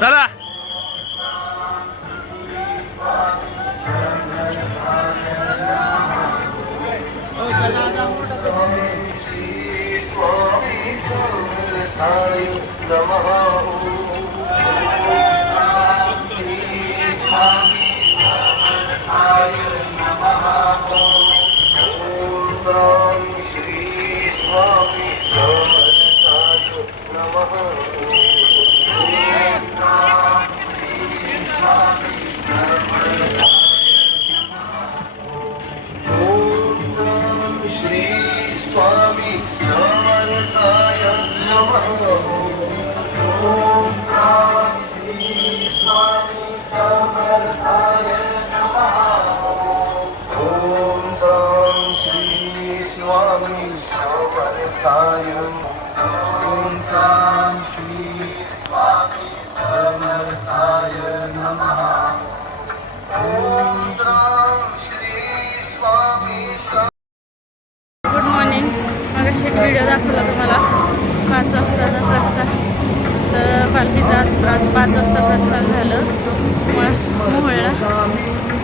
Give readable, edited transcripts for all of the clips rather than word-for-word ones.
चला good morning. मगाशी एक व्हिडिओ दाखवला तुम्हाला 5 वाजताचा प्रस्थान. तर पालखीचं आज 5 वाजता प्रस्थान झालं मोहोळला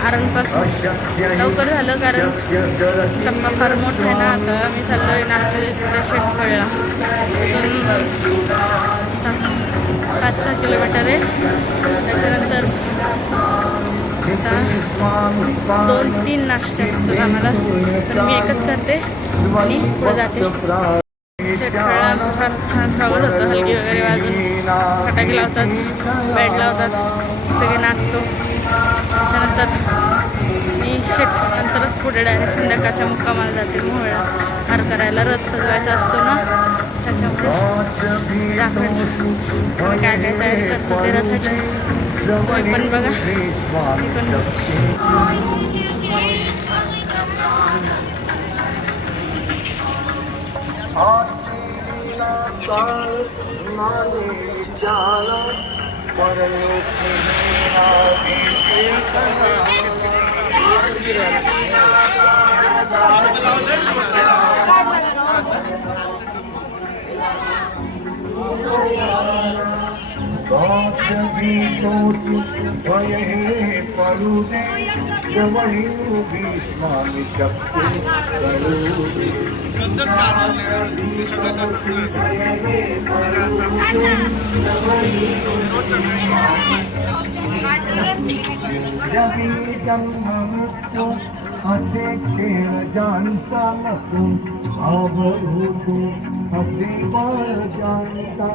आरणपासून. लवकर झालं कारण टप्पा फार मोठा आहे ना. आता आम्ही चाललो आहे नाशिकच्या शेटफळला. इथून 5-6 किलोमीटर आहे. त्याच्यानंतर आता 2-3 नाश्ते असतात आम्हाला, तर मी एकच करते आणि पुढे जाते. शेतकऱ्यांचं फार छान स्वागत होतं. हलगी वगैरे वाजून फटाके लावतात, बँड लावतात, सगळे नाचतो. त्याच्यानंतर मी नंतरच पुढे डायरेक्ट संध्याकाळच्या मुक्कामाला जाते मोहोळला. हार करायला रथ सजवायचा असतो ना, त्याच्यामुळे दाखवलं काय काय तयारी करतो ते रथाची. तुम्ही पण बघा, मी पण असे खेळ जानता नको आवडू असे बळ जानता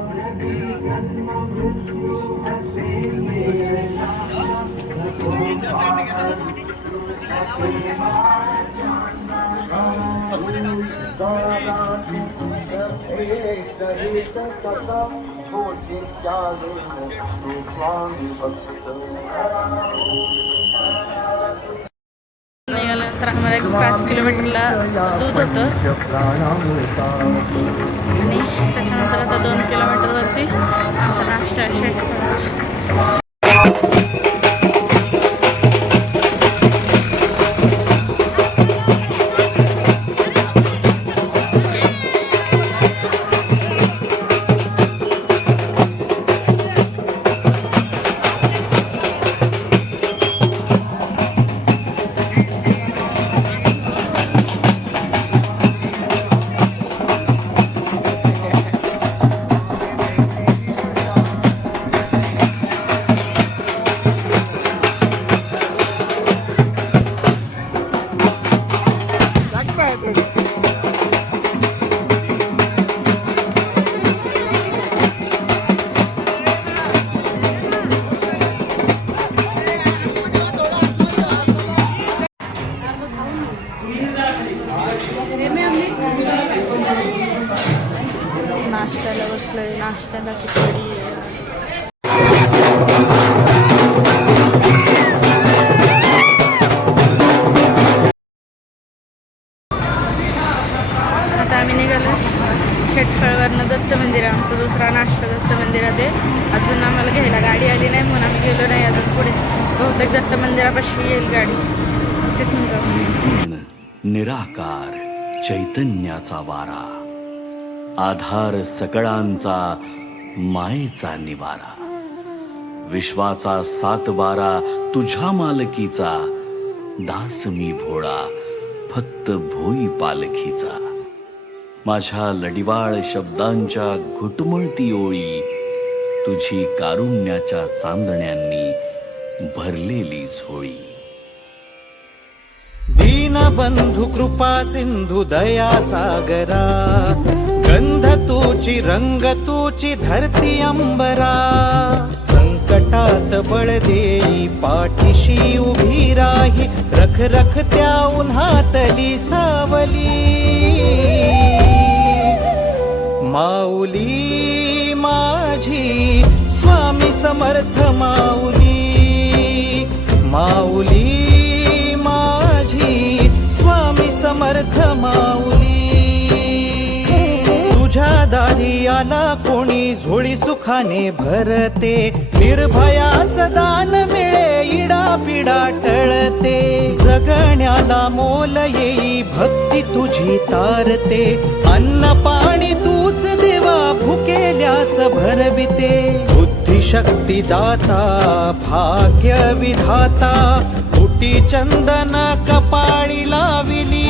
निघाल्यानंतर आम्हाला 5 किलोमीटरला दूध होतं आणि त्याच्यानंतर आता 2 किलोमीटरवरती आमचा नाश्ता शेट. नाश्त्याला बसलोय, नाश्त्याला खिचडी. आता आम्ही निघालो दत्त मंदिर आहे आमचं दुसरा नाश्ता दत्त मंदिरात आहे. अजून आम्हाला घ्यायला गाडी आली नाही म्हणून आम्ही गेलो नाही अजून पुढे. बहुतेक दत्त मंदिरापाशी येईल गाडी, तिथून जाऊ. निराकार चैतन्याचा वारा, आधार सकळांचा मायेचा निवारा, विश्वाचा सातबारा तुझ्या मालकीचा, दास मी भोळा फक्त भोई पालखीचा. माझ्या लडिवाळ शब्दांच्या घुटमळती ओळी, तुझी कारुण्याच्या चांदण्यांनी भरलेली झोळी. दीनबंधु कृपा सिंधु दया सागरा, गंध तूची रंग तूची धरती अंबरा. संकटात बळ देई पाठीशी उभी राही, रख रख त्या उन्हातली सावली. माऊली माझी स्वामी समर्थ माऊली, माऊली माझी स्वामी समर्थ माऊली. तुझ्या दारी आला कोणी झोळी सुखाने भरते, निर्भयाच दान मिळे इडा पिडा टळते. जगण्याला मोल येई भक्ती तुझी तारते, अन्न पाणी तूच देवा भुकेल्यास भरविते. बुद्धिशक्ती दाता भाग्य विधाता, कुटी चंदन कपाळी लाविली.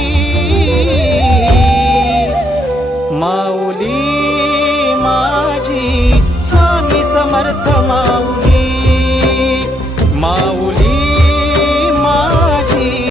माऊली माझी स्वामी समर्थ माऊली, माऊली